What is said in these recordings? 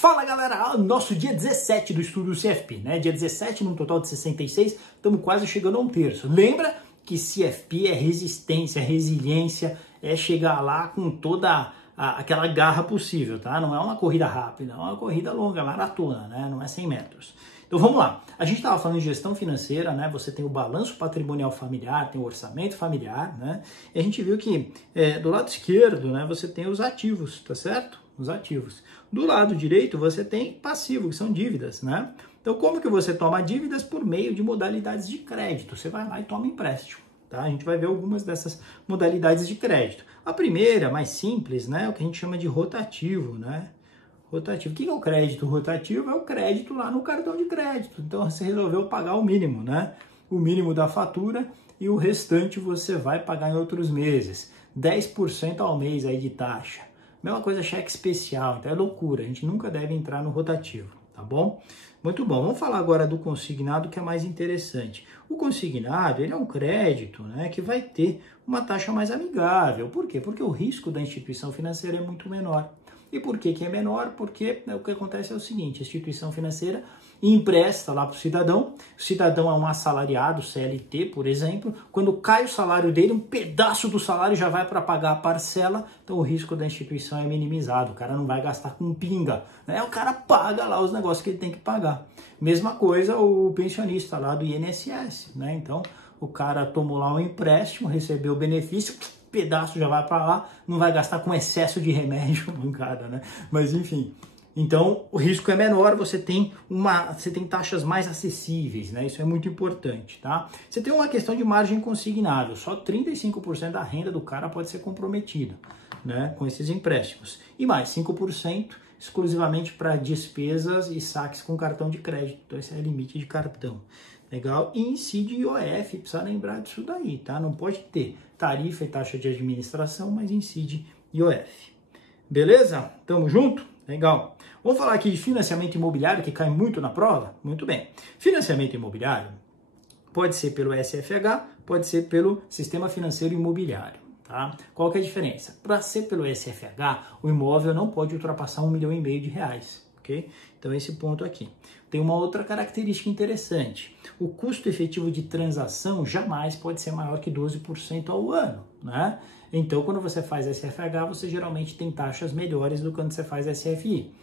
Fala galera, nosso dia 17 do estudo CFP, né? Dia 17 num total de 66, estamos quase chegando a um terço. Lembra que CFP é resistência, resiliência, é chegar lá com toda aquela garra possível, tá? Não é uma corrida rápida, é uma corrida longa, maratona, né? Não é 100 metros. Então vamos lá, a gente estava falando de gestão financeira, né? Você tem o balanço patrimonial familiar, tem o orçamento familiar, né? E a gente viu que do lado esquerdo, né, você tem os ativos, tá certo? Os ativos. Do lado direito você tem passivo, que são dívidas, né? Então como que você toma dívidas? Por meio de modalidades de crédito. Você vai lá e toma empréstimo, tá? A gente vai ver algumas dessas modalidades de crédito. A primeira, mais simples, né, é o que a gente chama de rotativo, né? Rotativo. O que é o crédito rotativo? É o crédito lá no cartão de crédito. Então você resolveu pagar o mínimo, né? O mínimo da fatura e o restante você vai pagar em outros meses. 10% ao mês aí de taxa. Mesma coisa cheque especial, então é loucura. A gente nunca deve entrar no rotativo, tá bom? Muito bom. Vamos falar agora do consignado, que é mais interessante. O consignado, ele é um crédito, né, que vai ter uma taxa mais amigável. Por quê? Porque o risco da instituição financeira é muito menor. E por que é menor? Porque o que acontece é o seguinte, a instituição financeira empresta lá para o cidadão é um assalariado, CLT, por exemplo, quando cai o salário dele, um pedaço do salário já vai para pagar a parcela, então o risco da instituição é minimizado, o cara não vai gastar com pinga, né? O cara paga lá os negócios que ele tem que pagar. Mesma coisa o pensionista lá do INSS, né? Então o cara tomou lá um empréstimo, recebeu o benefício, pedaço já vai para lá, não vai gastar com excesso de remédio, bancada, né? Mas enfim, então o risco é menor, você tem taxas mais acessíveis, né? Isso é muito importante, tá? Você tem uma questão de margem consignável, só 35% da renda do cara pode ser comprometida, né, com esses empréstimos. E mais 5% exclusivamente para despesas e saques com cartão de crédito. Então esse é o limite de cartão. Legal? E incide IOF, precisa lembrar disso daí, tá? Não pode ter tarifa e taxa de administração, mas incide IOF. Beleza? Tamo junto? Legal. Vamos falar aqui de financiamento imobiliário, que cai muito na prova? Muito bem. Financiamento imobiliário pode ser pelo SFH, pode ser pelo Sistema Financeiro Imobiliário. Tá? Qual que é a diferença? Para ser pelo SFH, o imóvel não pode ultrapassar R$1,5 milhão, ok? Então esse ponto aqui. Tem uma outra característica interessante. O custo efetivo de transação jamais pode ser maior que 12% ao ano, né? Então quando você faz SFH, você geralmente tem taxas melhores do que quando você faz SFI.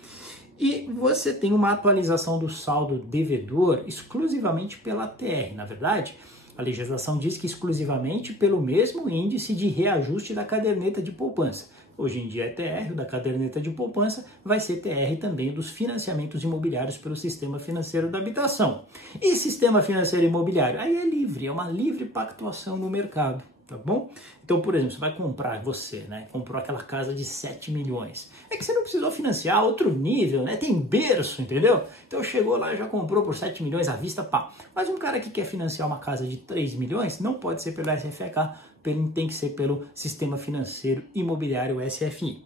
E você tem uma atualização do saldo devedor exclusivamente pela TR. Na verdade, a legislação diz que exclusivamente pelo mesmo índice de reajuste da caderneta de poupança. Hoje em dia é TR, o da caderneta de poupança, vai ser TR também dos financiamentos imobiliários pelo Sistema Financeiro da Habitação. E Sistema Financeiro Imobiliário? Aí é livre, é uma livre pactuação no mercado, tá bom? Então, por exemplo, você vai comprar, você, né, comprou aquela casa de 7 milhões. É que você não precisou financiar outro nível, né? Tem berço, entendeu? Então chegou lá e já comprou por 7 milhões à vista, pá. Mas um cara que quer financiar uma casa de 3 milhões, não pode ser pelo SFH, tem que ser pelo Sistema Financeiro Imobiliário SFI.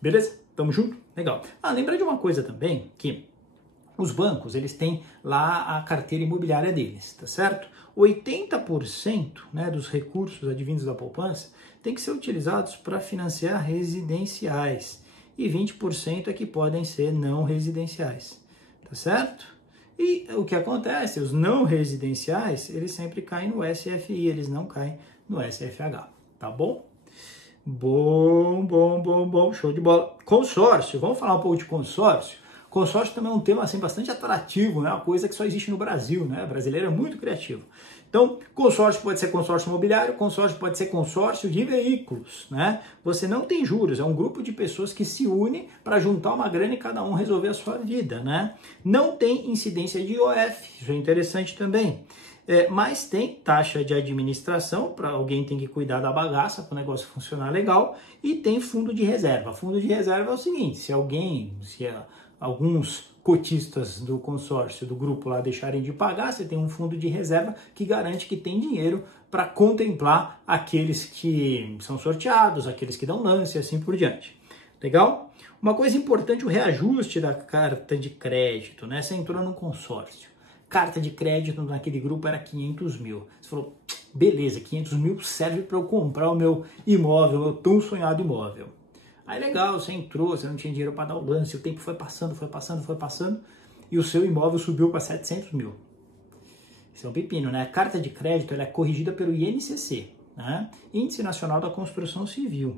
Beleza? Tamo junto? Legal. Lembra de uma coisa também, que os bancos, eles têm lá a carteira imobiliária deles, tá certo? 80%, né, dos recursos advindos da poupança tem que ser utilizados para financiar residenciais e 20% é que podem ser não residenciais, tá certo? E o que acontece? Os não residenciais, eles sempre caem no SFI, eles não caem no SFH, tá bom? Bom, show de bola. Consórcio, vamos falar um pouco de consórcio? Consórcio também é um tema assim, bastante atrativo, né? Uma coisa que só existe no Brasil, né? O brasileiro é muito criativo. Então, consórcio pode ser consórcio imobiliário, consórcio pode ser consórcio de veículos, né? Você não tem juros, é um grupo de pessoas que se unem para juntar uma grana e cada um resolver a sua vida, né? Não tem incidência de IOF, isso é interessante também. Mas tem taxa de administração, para alguém tem que cuidar da bagaça para o negócio funcionar legal, e tem fundo de reserva. Fundo de reserva é o seguinte, se alguns cotistas do consórcio, do grupo lá deixarem de pagar, você tem um fundo de reserva que garante que tem dinheiro para contemplar aqueles que são sorteados, aqueles que dão lance e assim por diante. Legal? Uma coisa importante, o reajuste da carta de crédito, né? Você entrou num consórcio. Carta de crédito naquele grupo era 500 mil. Você falou, beleza, 500 mil serve para eu comprar o meu imóvel, o meu tão sonhado imóvel. Aí legal, você entrou, você não tinha dinheiro para dar o lance, o tempo foi passando, e o seu imóvel subiu para 700 mil. Isso é um pepino, né? A carta de crédito ela é corrigida pelo INCC, né? Índice Nacional da Construção Civil.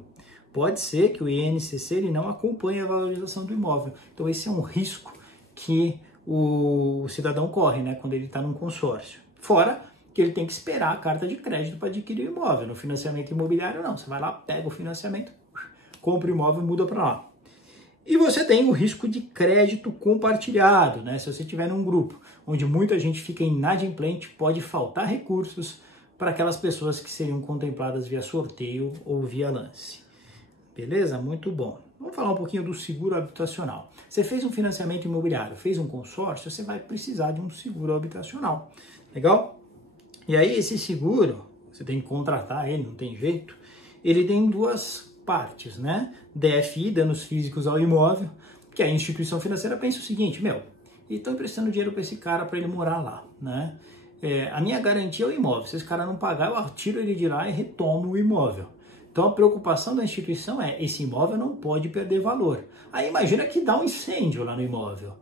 Pode ser que o INCC ele não acompanhe a valorização do imóvel. Então esse é um risco que o cidadão corre, né? Quando ele está num consórcio. Fora que ele tem que esperar a carta de crédito para adquirir o imóvel. No financiamento imobiliário não. Você vai lá, pega o financiamento, compra o imóvel e muda para lá. E você tem o risco de crédito compartilhado, né? Se você estiver num grupo onde muita gente fica inadimplente, pode faltar recursos para aquelas pessoas que seriam contempladas via sorteio ou via lance. Beleza? Muito bom. Vamos falar um pouquinho do seguro habitacional. Você fez um financiamento imobiliário, fez um consórcio, você vai precisar de um seguro habitacional. Legal? E aí esse seguro, você tem que contratar ele, não tem jeito. Ele tem duas partes, né? DFI, danos físicos ao imóvel, que a instituição financeira pensa o seguinte, e estão emprestando dinheiro para esse cara para ele morar lá, né? A minha garantia é o imóvel, se esse cara não pagar, eu tiro ele de lá e retomo o imóvel. Então a preocupação da instituição é, esse imóvel não pode perder valor. Aí imagina que dá um incêndio lá no imóvel.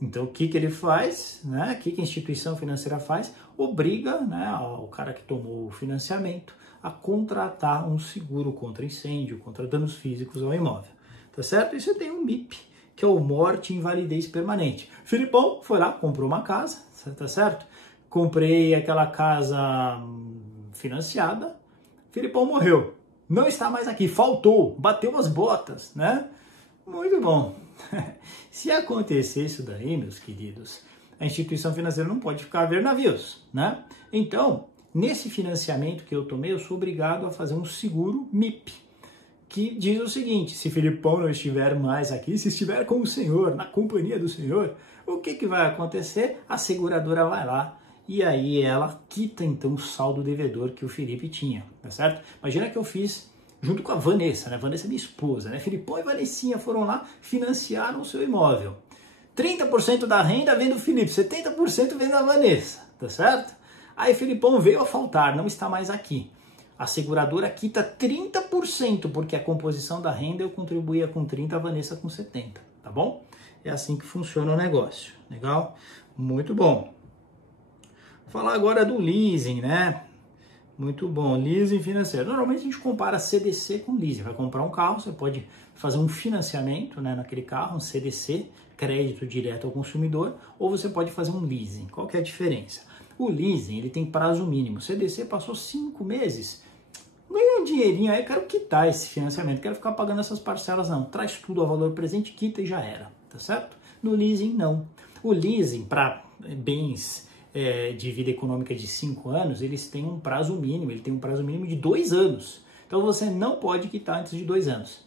Então o que ele faz, né? O que a instituição financeira faz? Obriga, né, o cara que tomou o financiamento a contratar um seguro contra incêndio, contra danos físicos ao imóvel. Tá certo? E você tem um MIP, que é o morte e invalidez permanente. Filipão foi lá, comprou uma casa, tá certo? Comprei aquela casa financiada, Filipão morreu. Não está mais aqui, faltou, bateu as botas, né? Muito bom. Se acontecer isso daí, meus queridos, a instituição financeira não pode ficar a ver navios, né? Então, nesse financiamento que eu tomei, eu sou obrigado a fazer um seguro MIP, que diz o seguinte, se Filipão não estiver mais aqui, se estiver com o senhor, na companhia do senhor, o que vai acontecer? A seguradora vai lá e aí ela quita então o saldo devedor que o Felipe tinha, tá certo? Imagina que eu fiz junto com a Vanessa, né? Vanessa é minha esposa, né? Filipão e Vanessinha foram lá, financiaram o seu imóvel. 30% da renda vem do Felipe, 70% vem da Vanessa, tá certo? Aí Filipão veio a faltar, não está mais aqui. A seguradora quita 30%, porque a composição da renda eu contribuía com 30%, a Vanessa com 70%, tá bom? É assim que funciona o negócio, legal? Muito bom. Vou falar agora do leasing, né? Muito bom, leasing financeiro. Normalmente a gente compara CDC com leasing. Vai comprar um carro, você pode fazer um financiamento, né, naquele carro, um CDC, crédito direto ao consumidor, ou você pode fazer um leasing. Qual que é a diferença? O leasing, ele tem prazo mínimo. O CDC passou 5 meses, ganhou um dinheirinho aí, quero quitar esse financiamento, quero ficar pagando essas parcelas, não. Traz tudo a valor presente, quita e já era, tá certo? No leasing, não. O leasing, para bens de vida econômica de 5 anos, eles têm um prazo mínimo, ele tem um prazo mínimo de 2 anos. Então você não pode quitar antes de 2 anos.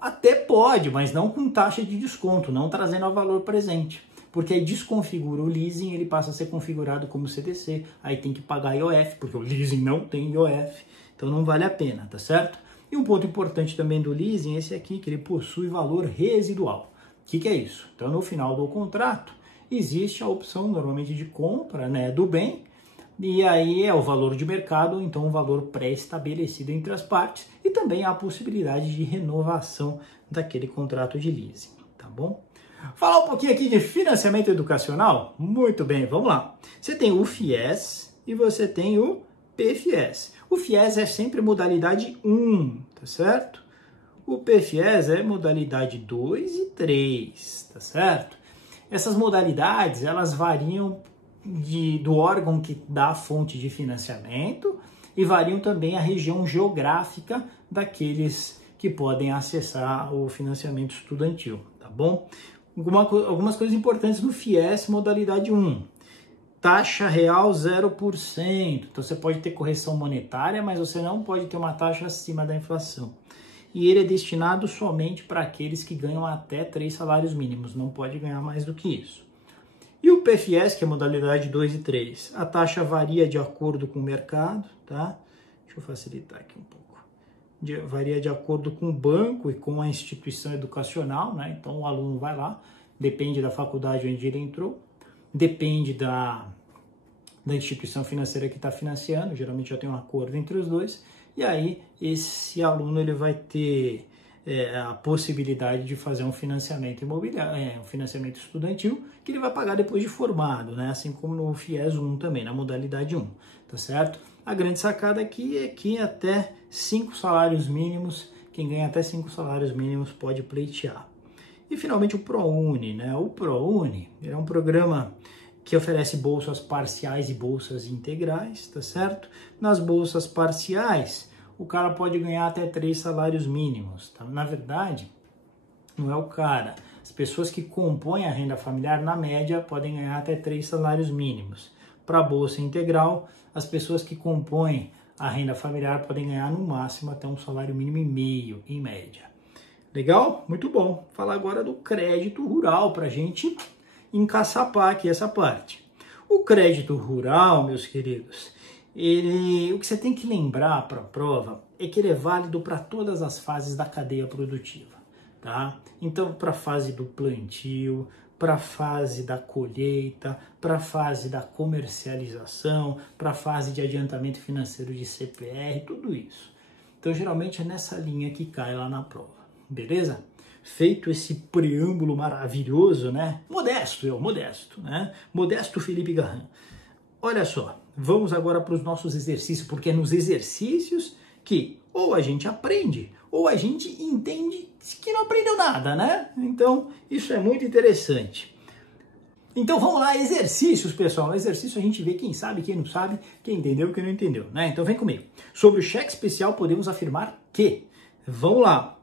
Até pode, mas não com taxa de desconto, não trazendo ao valor presente. Porque aí desconfigura o leasing, ele passa a ser configurado como CDC, aí tem que pagar IOF, porque o leasing não tem IOF, então não vale a pena, tá certo? E um ponto importante também do leasing é esse aqui, que ele possui valor residual. O que é isso? Então no final do contrato, existe a opção normalmente de compra, né, do bem, e aí é o valor de mercado, então um valor pré-estabelecido entre as partes, e também há a possibilidade de renovação daquele contrato de leasing, tá bom? Falar um pouquinho aqui de financiamento educacional? Muito bem, vamos lá. Você tem o FIES e você tem o PFIES. O FIES é sempre modalidade 1, tá certo? O PFIES é modalidade 2 e 3, tá certo? Essas modalidades, elas variam do órgão que dá a fonte de financiamento e variam também a região geográfica daqueles que podem acessar o financiamento estudantil, tá bom? Algumas coisas importantes no FIES modalidade 1. Taxa real 0%. Então você pode ter correção monetária, mas você não pode ter uma taxa acima da inflação. E ele é destinado somente para aqueles que ganham até 3 salários mínimos, não pode ganhar mais do que isso. E o PFIES, que é modalidade 2 e 3, a taxa varia de acordo com o mercado, tá? Deixa eu facilitar aqui um pouco. Varia de acordo com o banco e com a instituição educacional, né? Então o aluno vai lá, depende da faculdade onde ele entrou, depende da instituição financeira que está financiando, geralmente já tem um acordo entre os dois, e aí esse aluno ele vai ter a possibilidade de fazer um financiamento imobiliário, um financiamento estudantil, que ele vai pagar depois de formado, né? Assim como no FIES 1 também, na modalidade 1, tá certo? A grande sacada aqui é que até 5 salários mínimos, quem ganha até 5 salários mínimos pode pleitear. E finalmente o ProUni, né? O ProUni é um programa que oferece bolsas parciais e bolsas integrais, tá certo? Nas bolsas parciais, o cara pode ganhar até 3 salários mínimos, tá? Na verdade, não é o cara. As pessoas que compõem a renda familiar, na média, podem ganhar até 3 salários mínimos. Para a bolsa integral, as pessoas que compõem a renda familiar podem ganhar no máximo até um salário mínimo e meio, em média. Legal? Muito bom. Falar agora do crédito rural para a gente encaçapar aqui essa parte. O crédito rural, meus queridos, o que você tem que lembrar para a prova é que ele é válido para todas as fases da cadeia produtiva, tá? Então, para a fase do plantio, para a fase da colheita, para a fase da comercialização, para a fase de adiantamento financeiro de CPR, tudo isso. Então, geralmente é nessa linha que cai lá na prova, beleza? Feito esse preâmbulo maravilhoso, né? Modesto, né? Modesto Felipe Garran. Olha só, vamos agora para os nossos exercícios, porque é nos exercícios que ou a gente aprende, ou a gente entende que não aprendeu nada, né? Então, isso é muito interessante. Então, vamos lá, exercícios, pessoal. No exercício a gente vê quem sabe, quem não sabe, quem entendeu, quem não entendeu, né? Então, vem comigo. Sobre o cheque especial, podemos afirmar que, vamos lá,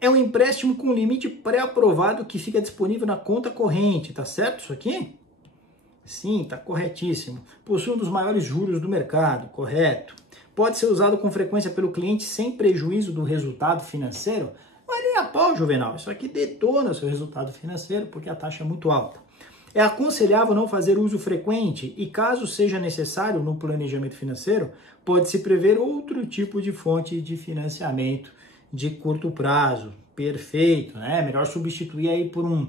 é um empréstimo com limite pré-aprovado que fica disponível na conta corrente, tá certo isso aqui? Sim, tá corretíssimo. Possui um dos maiores juros do mercado, correto. Pode ser usado com frequência pelo cliente sem prejuízo do resultado financeiro? Mas nem a pau, Juvenal. Isso aqui detona o seu resultado financeiro porque a taxa é muito alta. É aconselhável não fazer uso frequente e, caso seja necessário no planejamento financeiro, pode-se prever outro tipo de fonte de financiamento de curto prazo. Perfeito, né? Melhor substituir aí por um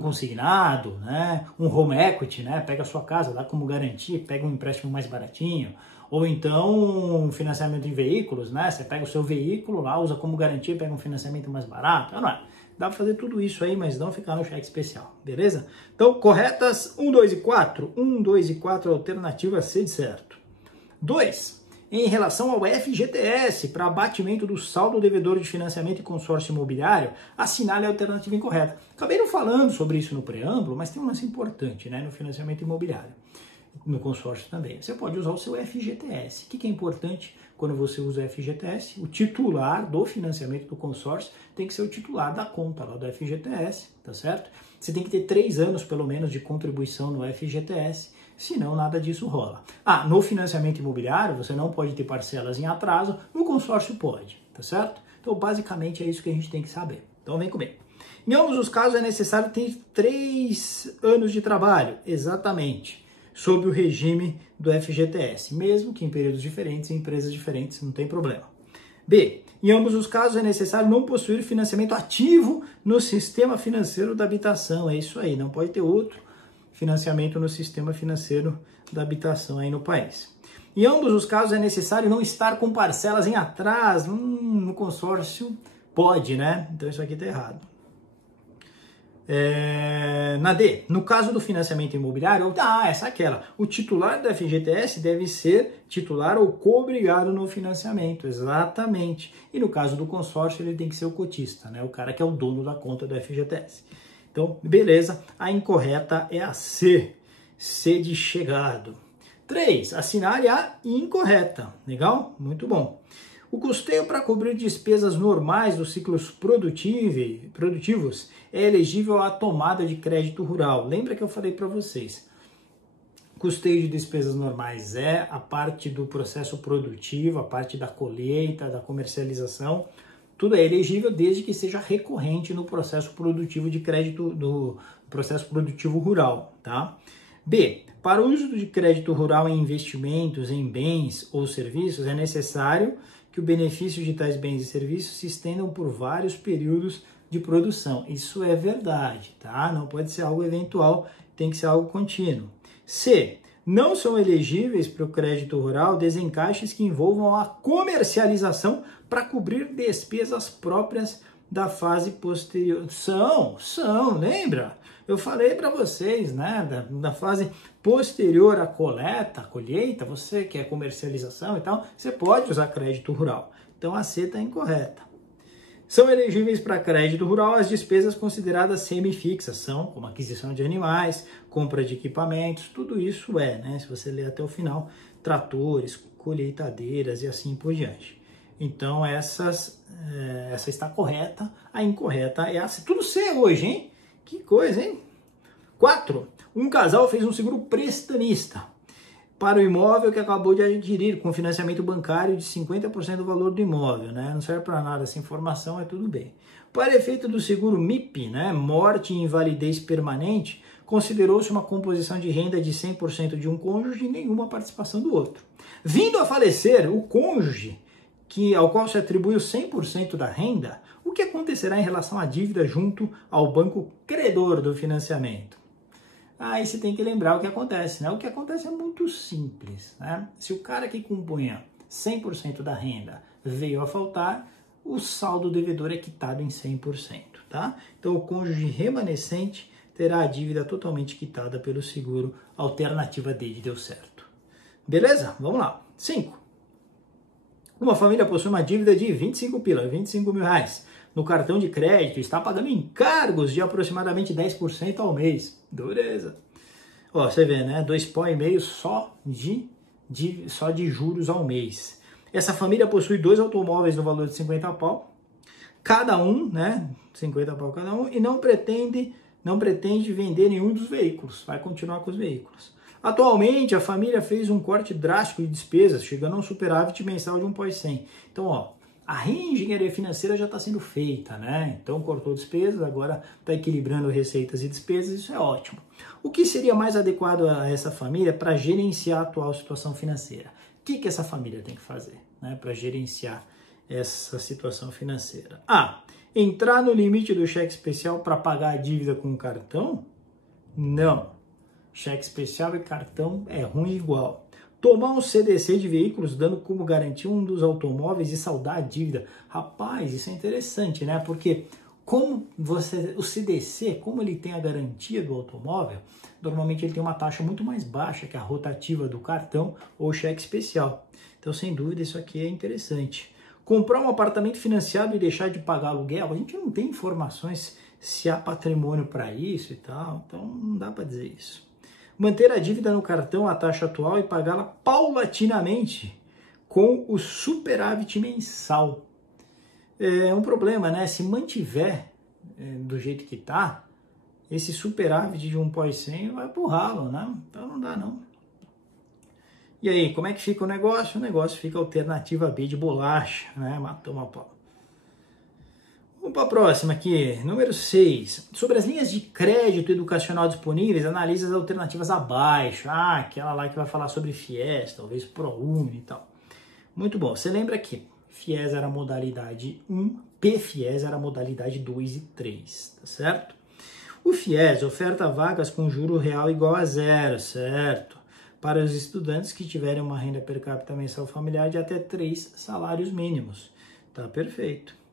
consignado, né? Um home equity, né? Pega a sua casa, dá como garantia, pega um empréstimo mais baratinho. Ou então um financiamento em veículos, né? Você pega o seu veículo lá, usa como garantia, pega um financiamento mais barato. Não é? Dá para fazer tudo isso aí, mas não ficar no cheque especial, beleza? Então, corretas 1, 2 e 4. 1, 2 e 4, alternativa C de certo. 2. Em relação ao FGTS, para abatimento do saldo devedor de financiamento e consórcio imobiliário, assinale a alternativa incorreta. Acabei não falando sobre isso no preâmbulo, mas tem um lance importante, né, no financiamento imobiliário, no consórcio também. Você pode usar o seu FGTS. O que é importante quando você usa o FGTS? O titular do financiamento do consórcio tem que ser o titular da conta lá do FGTS, tá certo? Você tem que ter 3 anos, pelo menos, de contribuição no FGTS, senão nada disso rola. No financiamento imobiliário você não pode ter parcelas em atraso, no consórcio pode, tá certo? Então, basicamente, é isso que a gente tem que saber. Então, vem comigo. Em ambos os casos é necessário ter 3 anos de trabalho, exatamente, sob o regime do FGTS, mesmo que em períodos diferentes, em empresas diferentes, não tem problema. B. Em ambos os casos é necessário não possuir financiamento ativo no sistema financeiro da habitação. É isso aí, não pode ter outro financiamento no sistema financeiro da habitação aí no país. Em ambos os casos é necessário não estar com parcelas em atraso. No consórcio pode, né? Então isso aqui está errado. Na D, no caso do financiamento imobiliário, essa é aquela. O titular do FGTS deve ser titular ou co-obrigado no financiamento, exatamente. E no caso do consórcio, ele tem que ser o cotista, né? O cara que é o dono da conta do FGTS. Então, beleza, a incorreta é a C, C de chegado. 3, assinale a incorreta, legal? Muito bom. O custeio para cobrir despesas normais dos ciclos produtivos é elegível à tomada de crédito rural. Lembra que eu falei para vocês? Custeio de despesas normais é a parte do processo produtivo, a parte da colheita, da comercialização. Tudo é elegível desde que seja recorrente no processo produtivo de crédito, do processo produtivo rural, tá? B. Para o uso de crédito rural em investimentos em bens ou serviços, é necessário que o benefício de tais bens e serviços se estendam por vários períodos de produção. Isso é verdade, tá? Não pode ser algo eventual, tem que ser algo contínuo. C. Não são elegíveis para o crédito rural desencaixes que envolvam a comercialização para cobrir despesas próprias da fase posterior. São, lembra? Eu falei para vocês, né, da fase posterior à colheita, você que é comercialização e tal, você pode usar crédito rural. Então a C está incorreta. São elegíveis para crédito rural as despesas consideradas semifixas, são como aquisição de animais, compra de equipamentos, tudo isso né, se você ler até o final, tratores, colheitadeiras e assim por diante. Então essa está correta, a incorreta é a C. Tudo C hoje, hein? Que coisa, hein? 4. Um casal fez um seguro prestanista para o imóvel que acabou de adquirir com financiamento bancário de 50% do valor do imóvel, né? Não serve para nada essa informação, é tudo bem. Para efeito do seguro MIP, né? Morte e invalidez permanente, considerou-se uma composição de renda de 100% de um cônjuge e nenhuma participação do outro. Vindo a falecer o cônjuge, ao qual se atribuiu 100% da renda, o que acontecerá em relação à dívida junto ao banco credor do financiamento? Aí você tem que lembrar o que acontece, né? O que acontece é muito simples, né? Se o cara que compunha 100% da renda veio a faltar, o saldo devedor é quitado em 100%, tá? Então o cônjuge remanescente terá a dívida totalmente quitada pelo seguro, alternativa D deu certo. Beleza? Vamos lá. 5. Uma família possui uma dívida de 25 mil reais no cartão de crédito, está pagando encargos de aproximadamente 10% ao mês. Dureza. Ó, você vê, né? 2,5 só de juros ao mês. Essa família possui 2 automóveis no valor de 50 pau, cada um, né? 50 pau cada um, e não pretende vender nenhum dos veículos. Vai continuar com os veículos. Atualmente, a família fez um corte drástico de despesas, chegando a um superávit mensal de 1,100. Então, ó, a reengenharia financeira já está sendo feita, né? Então, cortou despesas, agora está equilibrando receitas e despesas, isso é ótimo. O que seria mais adequado a essa família para gerenciar a atual situação financeira? O que essa família tem que fazer, né, para gerenciar essa situação financeira? A. Entrar no limite do cheque especial para pagar a dívida com o cartão? Não. Cheque especial e cartão é ruim igual. Tomar um CDC de veículos dando como garantia um dos automóveis e saldar a dívida. Rapaz, isso é interessante, né? Porque o CDC, como ele tem a garantia do automóvel, normalmente ele tem uma taxa muito mais baixa que a rotativa do cartão ou cheque especial. Então, sem dúvida, isso aqui é interessante. Comprar um apartamento financiado e deixar de pagar aluguel, a gente não tem informações se há patrimônio para isso e tal, então não dá para dizer isso. Manter a dívida no cartão à taxa atual e pagá-la paulatinamente com o superávit mensal. É um problema, né? Se mantiver do jeito que está, esse superávit de 1,100 vai pro ralo, né? Então não dá não. E aí, como é que fica o negócio? O negócio fica alternativa B de bolacha, né? Matou uma pau. Vamos para a próxima aqui, número 6. Sobre as linhas de crédito educacional disponíveis, analise as alternativas abaixo. Aquela lá que vai falar sobre FIES, talvez ProUni e tal. Muito bom. Você lembra que FIES era a modalidade 1, PFIES era a modalidade 2 e 3, tá certo? O FIES oferta vagas com juro real igual a 0, certo? Para os estudantes que tiverem uma renda per capita mensal familiar de até 3 salários mínimos. Tá perfeito.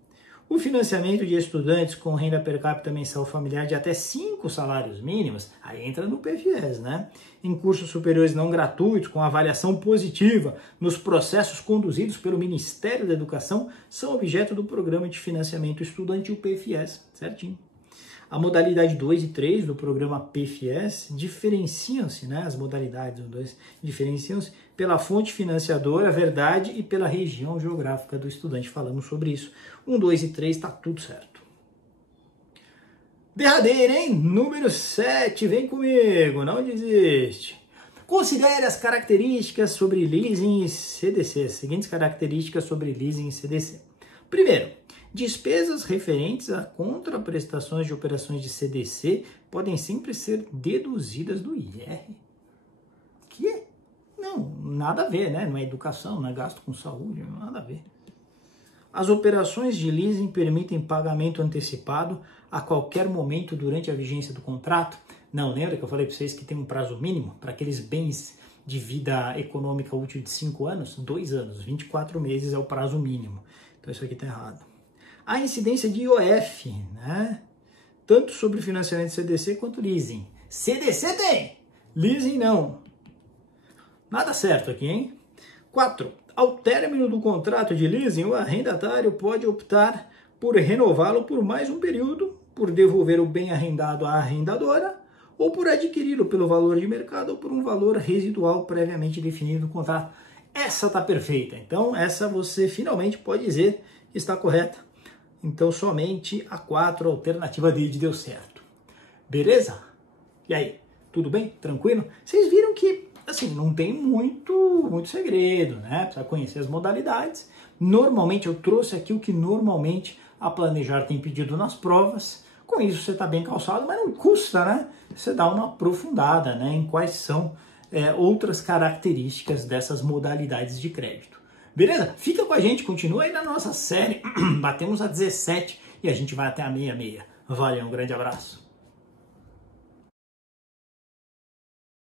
O financiamento de estudantes com renda per capita mensal familiar de até 5 salários mínimos, aí entra no PFIES, né? Em cursos superiores não gratuitos, com avaliação positiva nos processos conduzidos pelo Ministério da Educação, são objeto do Programa de Financiamento Estudantil PFIES, certinho. A modalidade 2 e 3 do programa PFIES diferenciam-se, né? As modalidades 1 e 2 diferenciam-se pela fonte financiadora, verdade, e pela região geográfica do estudante. Falamos sobre isso. 1, 2 e 3 está tudo certo. Derradeira, hein? Número 7, vem comigo, não desiste. Considere as características sobre leasing e CDC. As seguintes características sobre leasing e CDC. Primeiro, despesas referentes a contraprestações de operações de CDC podem sempre ser deduzidas do IR. Que? Não, nada a ver, né? Não é educação, não é gasto com saúde, nada a ver. As operações de leasing permitem pagamento antecipado a qualquer momento durante a vigência do contrato. Não, lembra que eu falei para vocês que tem um prazo mínimo para aqueles bens de vida econômica útil de 5 anos? 2 anos, 24 meses é o prazo mínimo. Então isso aqui está errado. A incidência de IOF, né? Tanto sobre financiamento de CDC quanto leasing. CDC tem, leasing não. Nada certo aqui, hein? 4. Ao término do contrato de leasing, o arrendatário pode optar por renová-lo por mais um período, por devolver o bem arrendado à arrendadora, ou por adquiri-lo pelo valor de mercado ou por um valor residual previamente definido no contrato. Essa está perfeita. Então, essa você finalmente pode dizer que está correta. Então, somente a 4, a alternativa D deu certo. Beleza? E aí, tudo bem? Tranquilo? Vocês viram que, assim, não tem muito segredo, né? Precisa conhecer as modalidades. Normalmente, eu trouxe aqui o que normalmente a Planejar tem pedido nas provas. Com isso, você está bem calçado, mas não custa, né? Você dá uma aprofundada, né, em quais são outras características dessas modalidades de crédito. Beleza? Fica com a gente, continua aí na nossa série. Batemos a 17 e a gente vai até a 66. Valeu, um grande abraço.